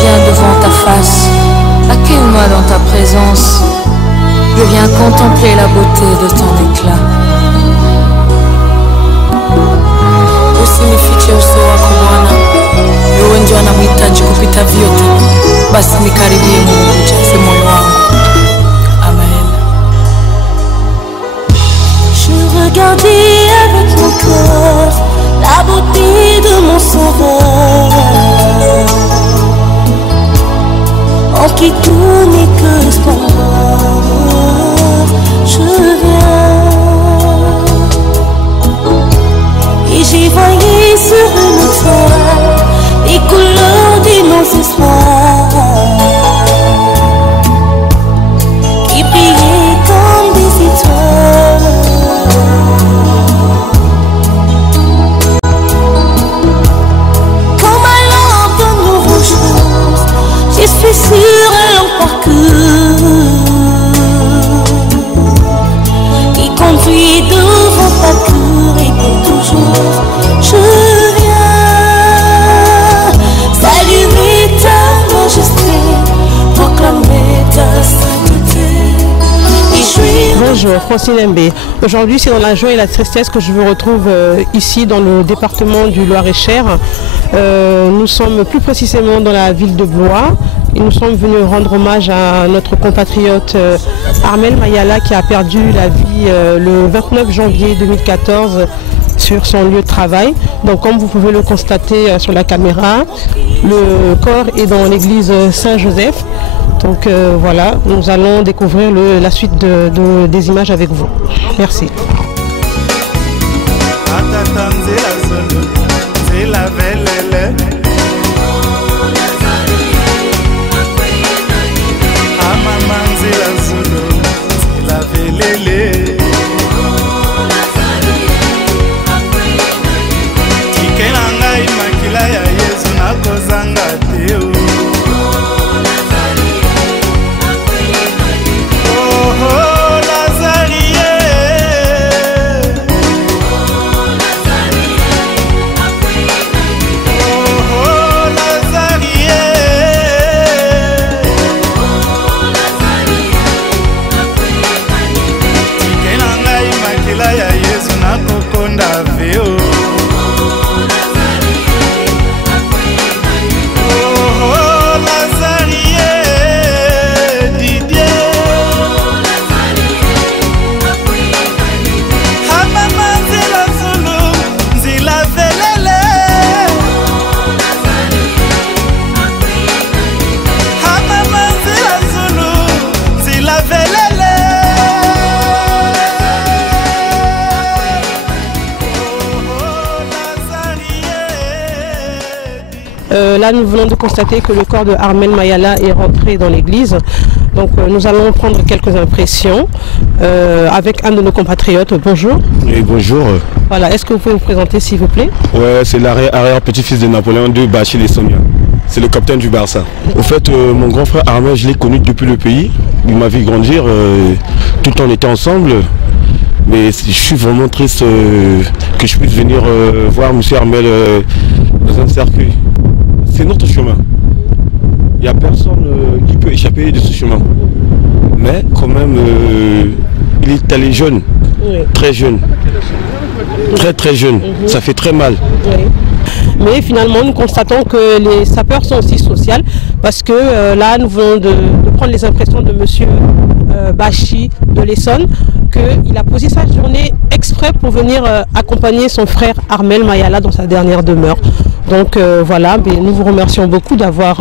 viens devant ta face, accueille-moi dans ta présence. Je viens contempler la beauté de ton éclat. Usinifiche uso wako Bwana, wewe ndio anamhitaji kupita vyote. Basi nikaribie Mungu, ujaze moyo wangu. Amen. Je regardais avec mon cœur la beauté de mon sauveur, en qui tout n'est que splendeur. Je viens et j'ai voyé sur une toile les couleurs d'immenses espoirs qui brillaient comme des étoiles. Comme allant de nouvelles choses, je suis sûre à leur parcours qui conduit devant ta cour et pour toujours. Je viens saluer ta majesté, proclamer ta sainteté et jouir. Bonjour, Francine Mbé. Aujourd'hui, c'est dans la joie et la tristesse que je vous retrouve ici dans le département du Loir-et-Cher. Nous sommes plus précisément dans la ville de Blois et nous sommes venus rendre hommage à notre compatriote Armel Mayala qui a perdu la vie le 29 janvier 2014 sur son lieu de travail. Donc comme vous pouvez le constater sur la caméra, le corps est dans l'église Saint-Joseph. Donc voilà, nous allons découvrir la suite des images avec vous. Merci. Là, nous venons de constater que le corps de Armel Mayala est rentré dans l'église. Donc, nous allons prendre quelques impressions avec un de nos compatriotes. Bonjour. Oui, bonjour. Voilà, est-ce que vous pouvez vous présenter, s'il vous plaît? Ouais, c'est l'arrière-petit-fils de Napoléon II, Bachir et Sonia. C'est le capitaine du Barça. Au fait, mon grand frère Armel, je l'ai connu depuis le pays. Il m'a vu grandir. Tout le temps, on était ensemble. Mais je suis vraiment triste que je puisse venir voir M. Armel dans un cercueil. C'est notre chemin. Il n'y a personne qui peut échapper de ce chemin. Mais quand même, il est allé jeune, très jeune, très jeune. Ça fait très mal. Mais finalement, nous constatons que les sapeurs sont aussi sociaux parce que là, nous venons de prendre les impressions de M. Bachi de l'Essonne, qu'il a posé sa journée exprès pour venir accompagner son frère Armel Mayala dans sa dernière demeure. Donc voilà, nous vous remercions beaucoup d'avoir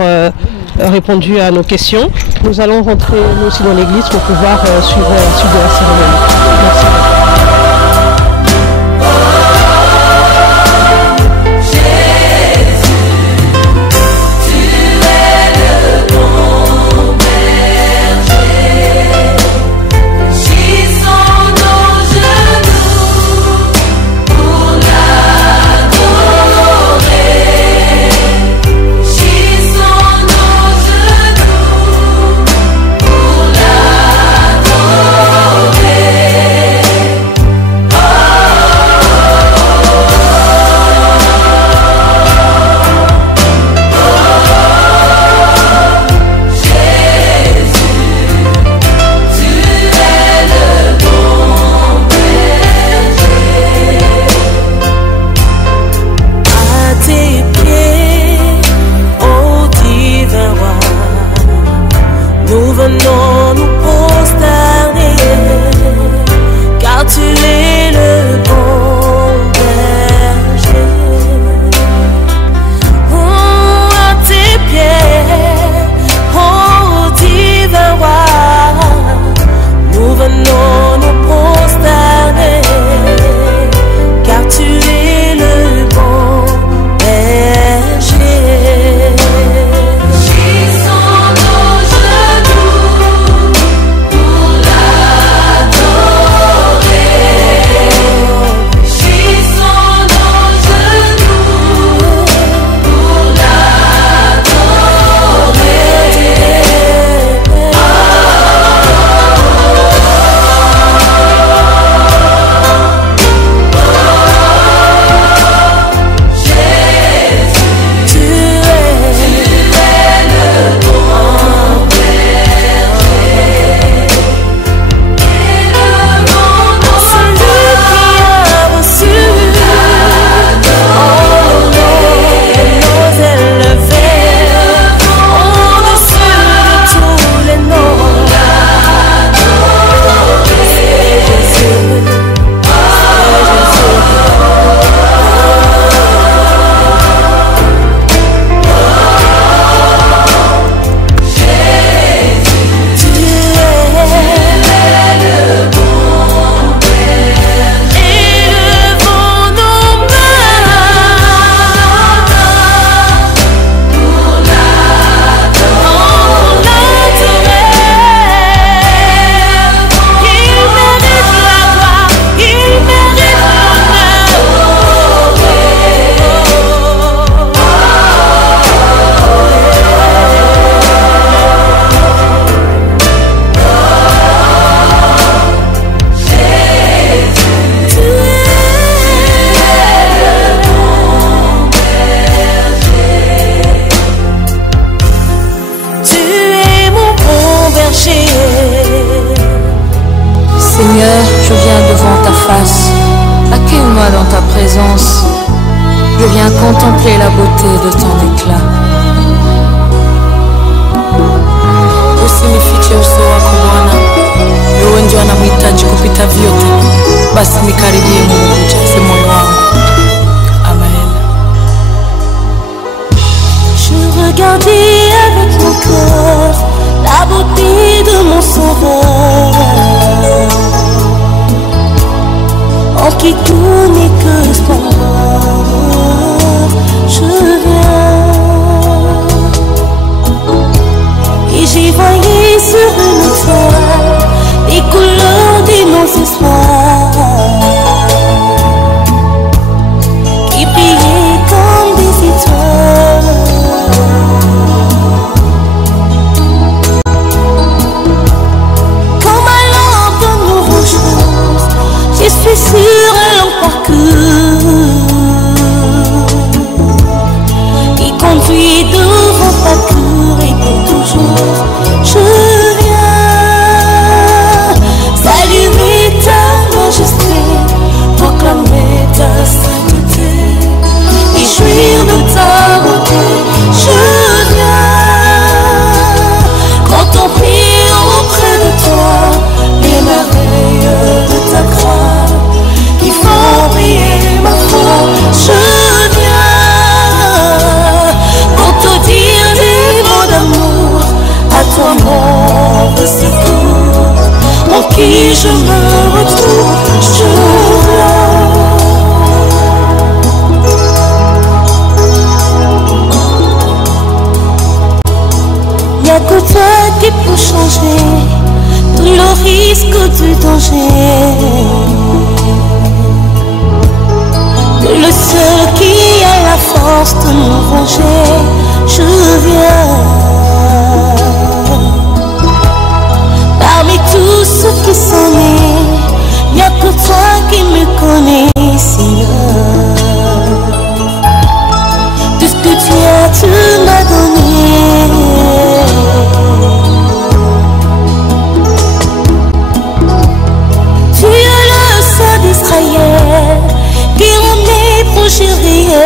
répondu à nos questions. Nous allons rentrer nous aussi dans l'église pour pouvoir suivre la suite de la cérémonie. Merci. Yeah. à contempler la beauté de ton éclat. Usinifiche uso wako Bwana, wewe ndio anamhitaji kupita vyote, basi nikaribie Mungu, ujaze moyo wangu. Amen. Je regardais avec mon cœur la beauté de mon sauveur, en qui tout n'est que splendeur. Je viens et j'ai voyé sur une toile les couleurs de nos espoirs qui brillaient comme des étoiles. Comme un lampe de nouveau chose, je suis sur un long parcours qui conduit devant ta cour et pour toujours. Je viens saluer ta majesté, proclamer ta sainteté et jouir de ta beauté. Je viens contempler auprès de toi les merveilles de ta grâce qui font briller ma foi. Je viens pour te dire des mots d'amour, à toi mon secours, en qui je me retrouve. Je viens. Y'a que toi qui peux changer tout le risque du danger, le seul qui a la force de nous ranger. Je viens parmi tous ceux qui sont nés, y'a que toi qui me connais, Seigneur. Tout ce que tu as, tu m'as donné. Tu es le sang d'Israël qui rend mes projets réels.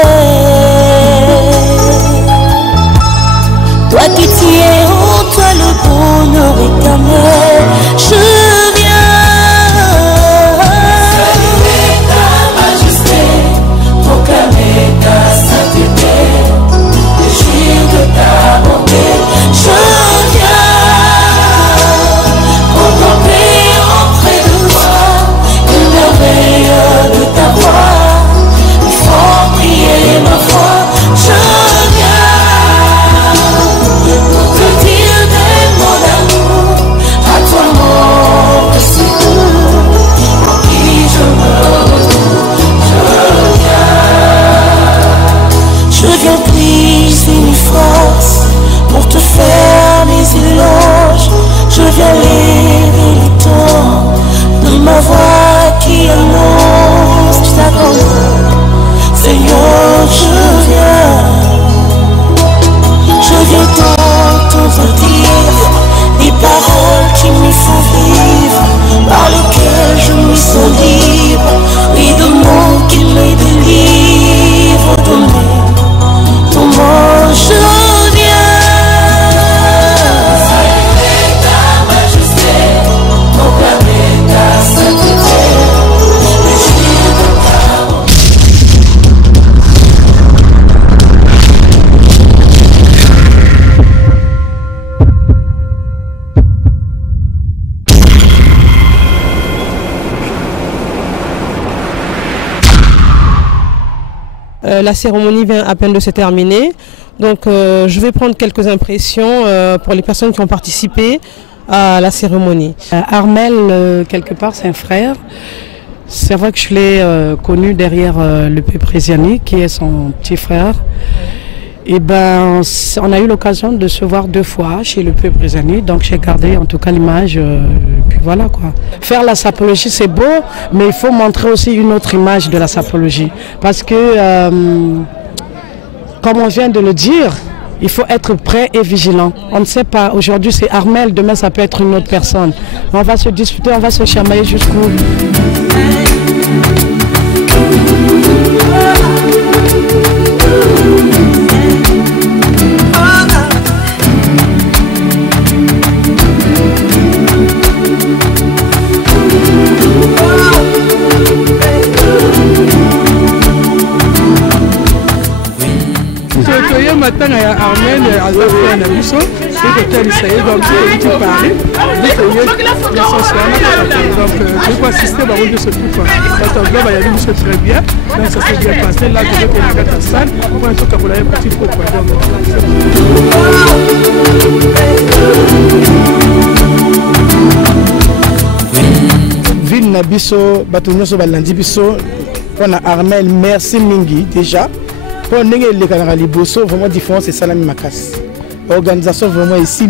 Toi qui tiens en toi le bonheur éternel. Je viens saluer ta majesté, proclamer ta sainteté et jouir de ta bonté. Je viens contempler auprès de toi une merveille de ta voix qui font briller ma foi. Je viens pour te dire des mots d'amour, à toi mon secours, en qui je me retrouve. Je viens puiser mes forces pour te faire mes éloges. Je viens lever les tons de ma voix qui annonce ta grandeur. Seigneur, je viens t'entendre dire des paroles qui me font vivre, par lesquelles je me sens libre, et de mots qui me délivrent de mes tourments. Je viens saluer ta majesté, proclamer ta sainteté et jouir de ta bonté. La cérémonie vient à peine de se terminer, donc je vais prendre quelques impressions pour les personnes qui ont participé à la cérémonie. Armel, quelque part, c'est un frère. C'est vrai que je l'ai connu derrière le Père Présiani, qui est son petit frère. Et ben, on a eu l'occasion de se voir 2 fois chez le Père Présiani, donc j'ai gardé en tout cas l'image, puis voilà quoi. Faire la sapologie c'est beau, mais il faut montrer aussi une autre image de la sapologie. Parce que, comme on vient de le dire, il faut être prêt et vigilant. On ne sait pas, aujourd'hui c'est Armel, demain ça peut être une autre personne. On va se disputer, on va se chamailler jusqu'au bout. matanga ya Armel azafia na biso ekotalisa ye donc tu parler donc je peux assister par contre ce coup donc là il y a eu ça très bien donc ça s'est bien passé là que j'ai la carte salle pour un truc pour la petite coupe ville na biso bato nyonso balandi biso on a Armel merci mingi déjà. Pour nous, les liboso vraiment différent, c'est ça la makasi. Organisation vraiment ici,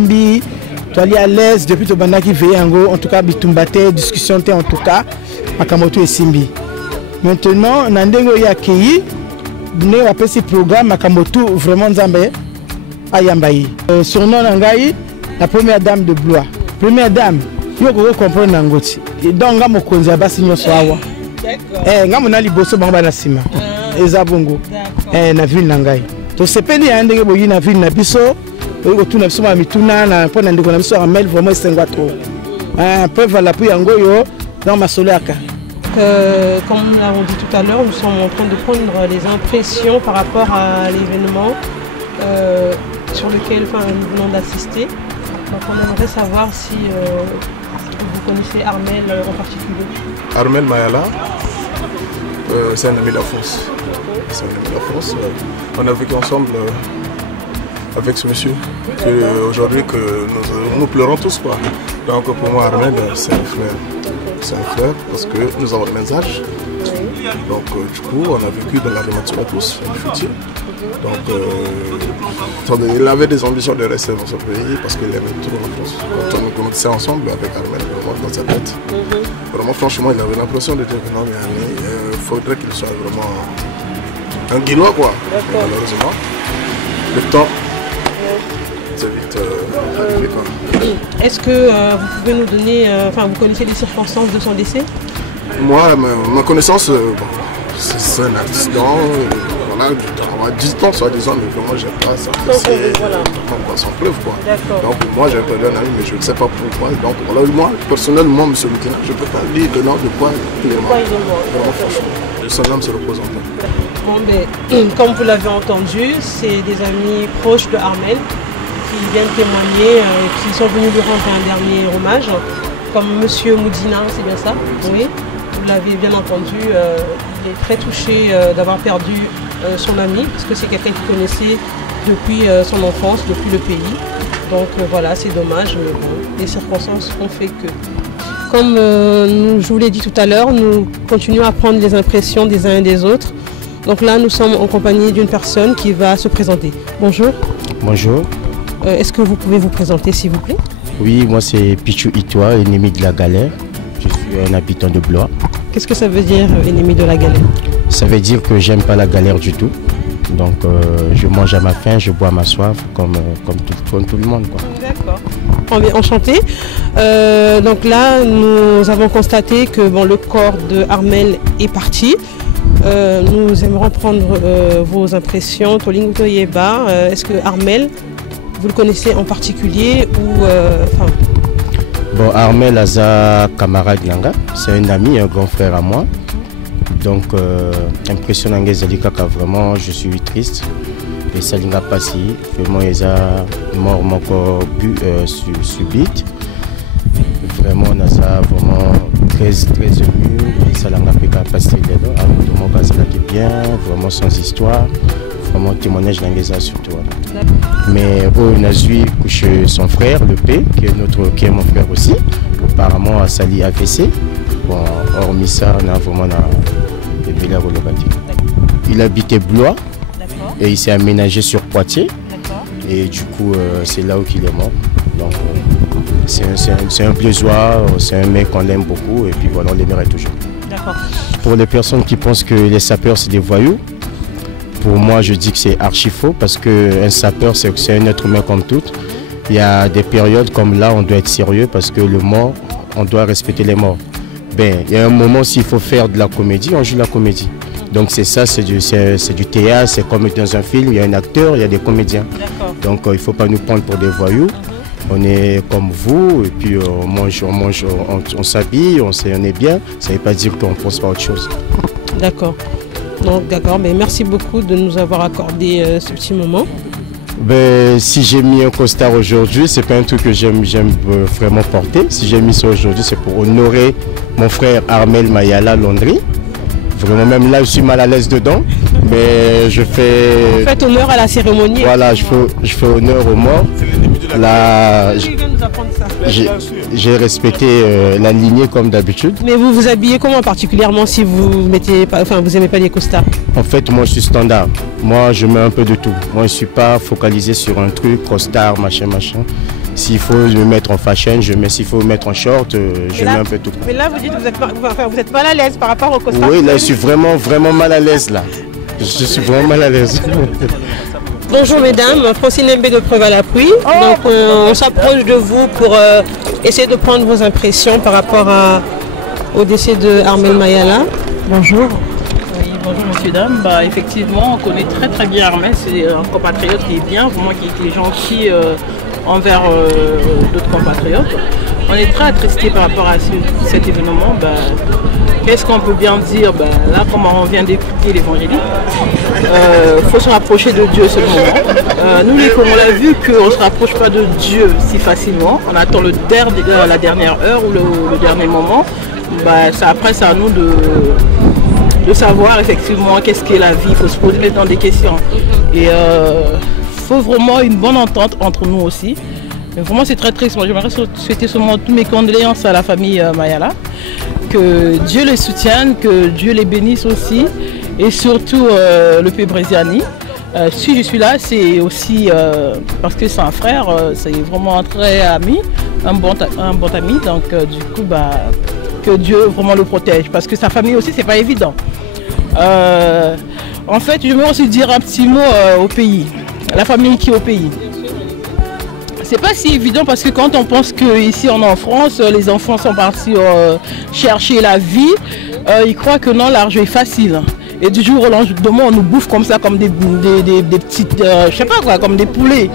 tu es à l'aise depuis que tu as veillé en tout cas, bitumbate, discussion en tout cas, Makamoto et Simbi. Maintenant, on a accueilli, on a appelé ce programme Makamoto vraiment Nzambe Ayambayi. Sur nom Nangaï, la première dame de Blois. Première dame, il faut comprendre Nangoti. Et donc, on a mokonzi abasi nyoso awa. On a liboso bamba na sima. Eza bongo na ville na ngai to sepeli ya ndenge boyi na ville na biso oyo tuna biso ma mituna na pona ndeko na biso Armel vraiment esengwa trop preuve la pu yango yo dans ma solaka. Comme nous l'avons dit tout à l'heure, nous sommes en train de prendre les impressions par rapport à l'événement sur lequel nous venons d'assister. Donc on aimerait savoir si vous connaissez Armel en particulier. Armel Mayala, c'est un ami de la France. C'est un ami de la France. On a vécu ensemble avec ce monsieur aujourd'hui que nous pleurons tous quoi. Donc pour moi Armel c'est un frère. C'est un frère parce que nous avons le même âge. Donc du coup on a vécu dans la rhumatisme tous, donc il avait des ambitions de rester dans ce pays parce qu'il aimait tout la France. Quand on commençait ensemble avec Armel dans sa tête, vraiment franchement il avait l'impression de dire que non mais il faudrait qu'il soit vraiment un Guinois quoi. Malheureusement, le temps c'est vite arrivé quoi. Est-ce que vous pouvez nous donner, vous connaissez les circonstances de son décès? Moi, ma connaissance, c'est un accident, voilà, on a 10 ans soi-disant, mais vraiment j'ai pas ça. C'est sans preuve quoi. Donc moi j'ai perdu un ami, mais je ne sais pas pourquoi. Donc voilà, moi, personnellement, M. Moutina, je ne peux pas dire de nom de quoi il est mort. Vraiment franchement. Son âme se repose en paix. Bon, mais, comme vous l'avez entendu, c'est des amis proches de Armel qui viennent témoigner, qui sont venus lui rendre un dernier hommage, comme M. Moudina, c'est bien ça? Oui, vous l'avez bien entendu, il est très touché d'avoir perdu son ami, parce que c'est quelqu'un qu'il connaissait depuis son enfance, depuis le pays. Donc voilà, c'est dommage, mais bon, les circonstances ont fait que. Comme je vous l'ai dit tout à l'heure, nous continuons à prendre les impressions des uns et des autres. Donc là, nous sommes en compagnie d'une personne qui va se présenter. Bonjour. Bonjour. Est-ce que vous pouvez vous présenter, s'il vous plaît? Oui, moi c'est Pichou Itoa, ennemi de la galère. Je suis un habitant de Blois. Qu'est-ce que ça veut dire, ennemi de la galère? Ça veut dire que j'aime pas la galère du tout. Donc je mange à ma faim, je bois à ma soif, comme tout le monde. D'accord. Enchanté. Donc là, nous avons constaté que le corps de Armel est parti. Nous aimerons prendre vos impressions. Tolingo Yeba, est-ce que Armel, vous le connaissez en particulier ou Bon, Armel Aza, camarade Nanga, c'est un ami, un grand frère à moi. Donc, impressionnant, Zalika, vraiment, je suis triste. Et Salinga Passi, vraiment, il a mort mon corps subite. Vraiment, on a ça vraiment très ému. Et Salinga Peka Passi, il est bien, vraiment sans histoire. Vraiment, témoignage d'Angeza surtout. Mais on a vu que son frère, le P, qui est mon frère aussi, apparemment a sali AVC. Bon, hormis ça, on a vraiment des villas relevatives. Il habitait Blois et il s'est aménagé sur Poitiers. Et du coup, c'est là où il est mort. Donc, c'est un Blaisois, c'est un mec qu'on aime beaucoup et puis voilà, on l'aimerait toujours. Pour les personnes qui pensent que les sapeurs, c'est des voyous, pour moi, je dis que c'est archi faux parce qu'un sapeur, c'est un être humain comme tout. Il y a des périodes comme là, on doit être sérieux parce que le mort, on doit respecter les morts. Ben, il y a un moment, s'il faut faire de la comédie, on joue la comédie. Donc c'est ça, c'est du théâtre, c'est comme dans un film, il y a un acteur, il y a des comédiens. Donc il ne faut pas nous prendre pour des voyous. On est comme vous, et puis on mange, on s'habille, on est bien. Ça ne veut pas dire qu'on ne pense pas à autre chose. D'accord. Donc d'accord, mais merci beaucoup de nous avoir accordé ce petit moment. Ben, si j'ai mis un costard aujourd'hui, c'est pas un truc que j'aime vraiment porter. Si j'ai mis ça aujourd'hui, c'est pour honorer mon frère Armel Mayala Landry. Vraiment, même là, je suis mal à l'aise dedans, mais je fais... Vous faites honneur à la cérémonie. Voilà, je fais honneur aux morts. Là, j'ai respecté la lignée comme d'habitude. Mais vous vous habillez comment particulièrement si vous mettez, enfin, vous aimez pas les costards? En fait, moi, je suis standard. Moi, je mets un peu de tout. Moi, je suis pas focalisé sur un truc, costard, machin. S'il faut me mettre en fashion, je mets. S'il faut me mettre en short, je mets un peu tout. Mais là, vous dites que vous êtes mal à l'aise par rapport au costard. Oui, là, je suis vraiment mal à l'aise là. Je suis vraiment mal à l'aise. Bonjour mesdames, Francine Mbé de Preuve à l'appui. Donc on s'approche de vous pour essayer de prendre vos impressions par rapport au décès de Armel Mayala. Bonjour. Oui, bonjour messieurs, dames. Bah, effectivement, on connaît très bien Armel, c'est un compatriote qui est bien, vraiment qui est gentil envers d'autres compatriotes. On est très attristés par rapport à cet événement. Bah, qu'est-ce qu'on peut bien dire? Là, comme on vient d'écouter l'évangile, il faut se rapprocher de Dieu seulement. Nous, on l'a vu qu'on ne se rapproche pas de Dieu si facilement. On attend la dernière heure ou le dernier moment. Après, c'est à nous de savoir effectivement qu'est-ce qu'est la vie. Il faut se poser maintenant des questions. Et il faut vraiment une bonne entente entre nous aussi. Mais vraiment, c'est très triste. Moi, j'aimerais souhaiter seulement toutes mes condoléances à la famille Mayala. Que Dieu les soutienne, que Dieu les bénisse aussi. Et surtout le P. Bréziani. Si je suis là, c'est aussi parce que c'est un frère, c'est vraiment un très ami, un bon ami. Donc du coup, que Dieu vraiment le protège. Parce que sa famille aussi, c'est pas évident. En fait, je veux aussi dire un petit mot au pays. La famille qui est au pays. C'est pas si évident parce que quand on pense qu'ici on est en France, les enfants sont partis chercher la vie, ils croient que non, l'argent est facile. Et du jour au lendemain, on nous bouffe comme ça, comme des petites, je sais pas quoi, comme des poulets.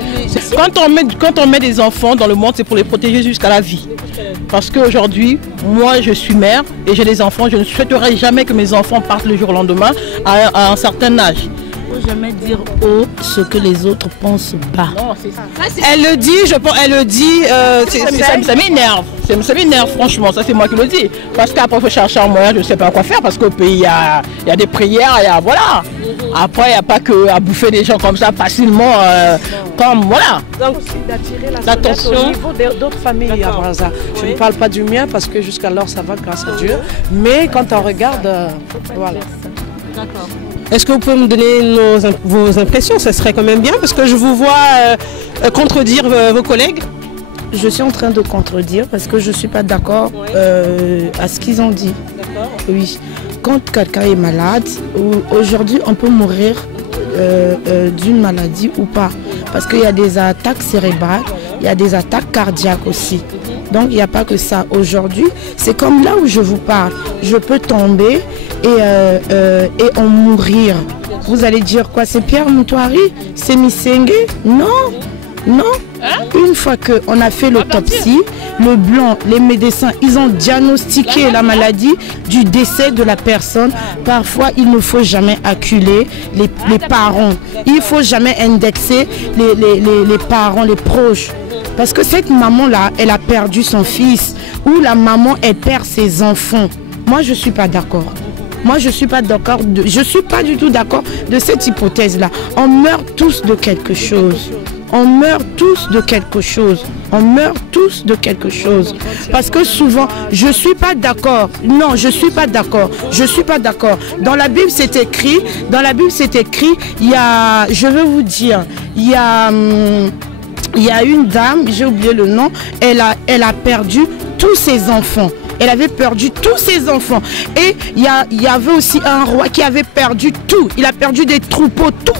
Quand on met des enfants dans le monde, c'est pour les protéger jusqu'à la vie. Parce qu'aujourd'hui, moi je suis mère et j'ai des enfants, je ne souhaiterais jamais que mes enfants partent le jour au lendemain à un certain âge. Il ne faut jamais dire haut ce que les autres pensent bas. Non, c'est ça. Elle le dit, elle le dit. Ça m'énerve. Ça m'énerve, franchement. Ça, c'est moi qui le dis. Parce qu'après, il faut chercher un moyen, je ne sais pas quoi faire. Parce qu'au pays, il y a des prières, voilà. Après, il n'y a pas qu'à bouffer des gens comme ça facilement. Comme, voilà. Donc, aussi d'attirer l'attention au niveau d'autres familles à Brazza. Je ne parle pas du mien parce que jusqu'alors, ça va grâce à Dieu. Mais quand on regarde, voilà. D'accord. Est-ce que vous pouvez me donner vos impressions? Ça serait quand même bien parce que je vous vois contredire vos collègues. Je suis en train de contredire parce que je ne suis pas d'accord à ce qu'ils ont dit. Oui. Quand quelqu'un est malade, aujourd'hui on peut mourir d'une maladie ou pas. Parce qu'il y a des attaques cérébrales, il y a des attaques cardiaques aussi. Donc il n'y a pas que ça. Aujourd'hui, c'est comme là où je vous parle. Je peux tomber et en mourir. Vous allez dire quoi? C'est Pierre Moutouari? C'est Missengue? Non, non. Une fois qu'on a fait l'autopsie, le blanc, les médecins, ils ont diagnostiqué la maladie du décès de la personne. Parfois, il ne faut jamais acculer les parents. Il ne faut jamais indexer les parents, les proches. Parce que cette maman-là, elle a perdu son fils. Ou la maman, elle perd ses enfants. Moi, je ne suis pas d'accord. Moi, je ne suis pas d'accord. Je ne suis pas du tout d'accord de cette hypothèse-là. On meurt tous de quelque chose. On meurt tous de quelque chose. On meurt tous de quelque chose. Parce que souvent, je ne suis pas d'accord. Non, je ne suis pas d'accord. Je ne suis pas d'accord. Dans la Bible, c'est écrit, il y a, je veux vous dire, il y a une dame, j'ai oublié le nom, elle a perdu tous ses enfants. Elle avait perdu tous ses enfants. Et il y avait aussi un roi qui avait perdu tout. Il a perdu des troupeaux, tout.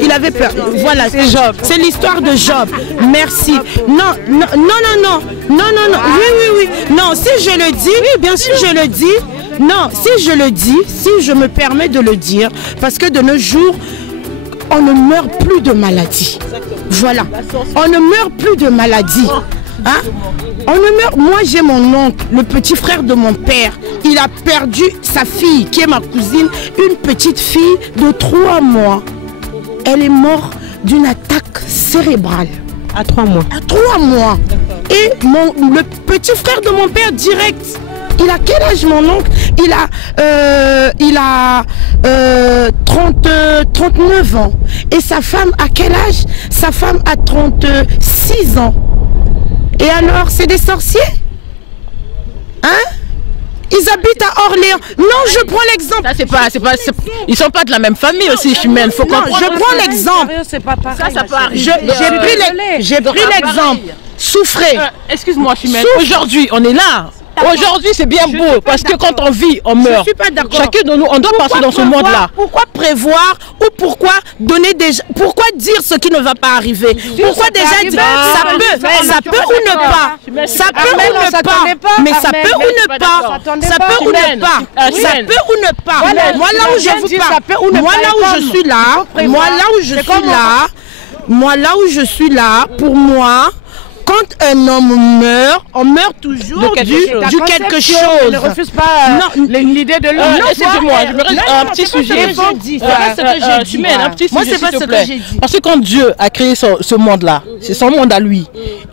Il avait perdu. Voilà, c'est Job. C'est l'histoire de Job. Merci. Non. Oui. Non, si je le dis, oui, bien sûr, je le dis. Non, si je le dis, si je me permets de le dire, parce que de nos jours, on ne meurt plus de maladie. Voilà. On ne meurt plus de maladie. Hein? On ne meurt. Moi, j'ai mon oncle, le petit frère de mon père. Il a perdu sa fille, qui est ma cousine, une petite fille de 3 mois. Elle est morte d'une attaque cérébrale. À 3 mois. À 3 mois. Et le petit frère de mon père, direct. Il a quel âge, mon oncle? Il a 39 ans. Et sa femme a quel âge? Sa femme a 36 ans. Et alors, c'est des sorciers? Hein? Ils habitent à Orléans. Non, je prends l'exemple. Ils sont pas de la même famille aussi, Chimène. Faut non, je prends l'exemple. Ça peut arriver. J'ai pris l'exemple. Souffrez. Excuse-moi, Chimène. Aujourd'hui, on est là. Aujourd'hui, c'est bien beau parce que quand on vit, on meurt. Je suis pas d'accord. Chacun de nous, on doit passer dans ce monde-là. Pourquoi prévoir ou pourquoi donner pourquoi dire ce qui ne va pas arriver? Pourquoi déjà dire ça peut ou ne pas? Ça peut ou ne pas? Mais ça peut ou ne pas? Ça peut ou ne pas? Ça peut ou ne pas? Moi là où je vous parle, moi là où je suis là, pour moi. Quand un homme meurt, on meurt toujours du quelque chose. On ne refuse pas l'idée de l'homme. Excusez-moi, je me reste un petit sujet. Un petit sujet, s'il te plaît. Parce que quand Dieu a créé ce monde-là, c'est son monde à lui.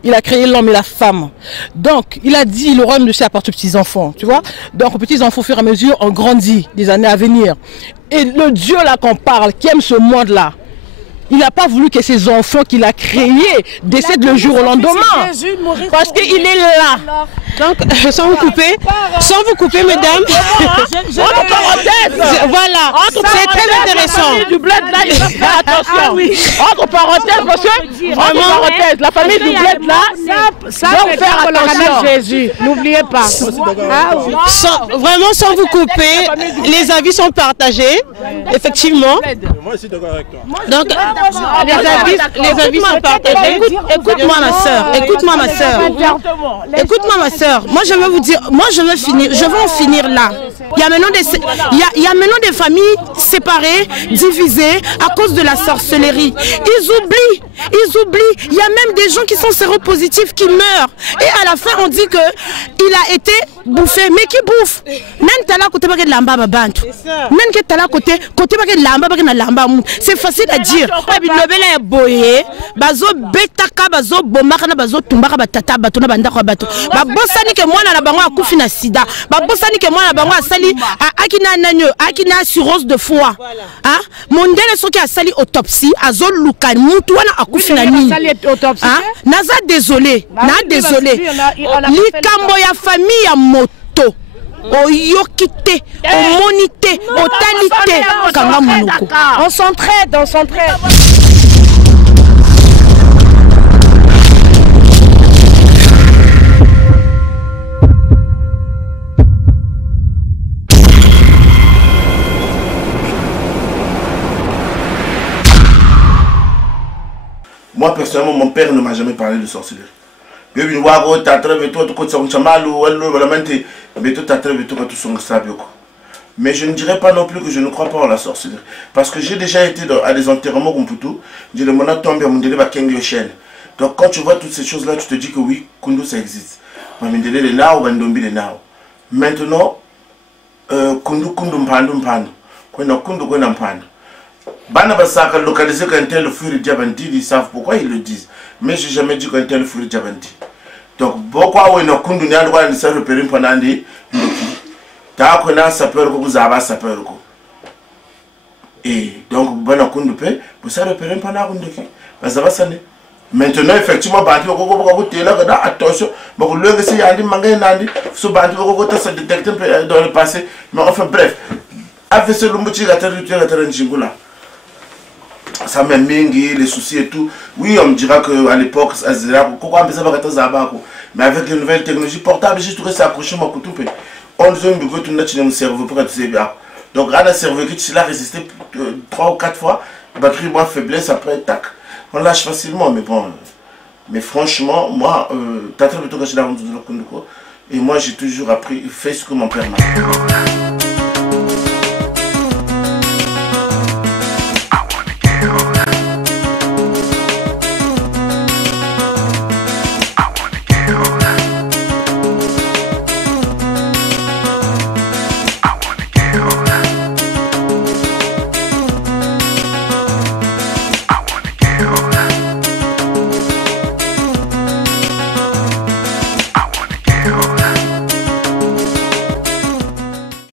Il a créé l'homme et la femme. Donc, il a dit, le royaume de Dieu appartient aux petits-enfants, tu vois. Donc, aux petits-enfants, au fur et à mesure, on grandit des années à venir. Et le Dieu là qu'on parle, qui aime ce monde-là, il n'a pas voulu que ses enfants qu'il a créés décèdent le jour au lendemain. Parce qu'il est là. Donc, sans vous couper, mesdames. Entre parenthèses. Voilà, c'est très intéressant. Du bled là, il faut faire attention. Entre parenthèses, parce que la famille du bled là, doit faire attention. Jésus, n'oubliez pas. Vraiment, sans vous couper, les avis sont partagés, effectivement. Moi aussi d'accord avec toi. Donc, les avis sont partagés. Écoute-moi ma soeur. Moi je veux vous dire, je veux en finir là. Il y a maintenant des familles séparées, divisées à cause de la sorcellerie. Ils oublient. Il y a même des gens qui sont séropositifs qui meurent. Et à la fin on dit que il a été bouffé. Mais qui bouffe? C'est facile à dire. Akina cirrhose de foie. Hein? Mondele soki a sali autopsie, azo luka mutu wana akufi na nini? Naza désolé. Likambo ya famille ya moto. Oyokite, omonite, otalite, kanga munoko. On s'entraide. Moi personnellement, mon père ne m'a jamais parlé de sorcellerie. Mais je ne dirais pas non plus que je ne crois pas en la sorcellerie. Parce que j'ai déjà été à des enterrements comme Poutou. Donc quand tu vois toutes ces choses-là, tu te dis que oui, Kundu ça existe. Maintenant, Kundu Mpandu. Bana Basaka localisé qu'un tel Furi Diabandi, ils savent pourquoi ils le disent. Mais je n'ai jamais dit qu'un tel Furi Diabandi. Donc, pourquoi on a Kundu n'a droit de se repérer pendant des t'as qu'on a sapeur que vous avez sapeur. Et donc, bon, on Kundu peut, vous savez repérer pendant un parce que ça va sonner. Maintenant, effectivement, Bandi, attention, beaucoup de gens qui ont dit Mangé, ce Bandi, se détecter dans le passé. Mais enfin, bref, avec ce Lumbuchi, la terre du Jingula. ça m'émingue, les soucis et tout. Oui, on me dira qu'à l'époque, mais avec les nouvelles technologies portables, j'ai trouvé ça accroché mon couteau. On nous a mis un cerveau pour être bien. Donc, à la cerveau qui a résisté 3 ou 4 fois, batterie moins faiblesse, après, tac, on lâche facilement. Mais bon, mais franchement, moi, et moi j'ai toujours appris, fait ce que mon père m'a dit.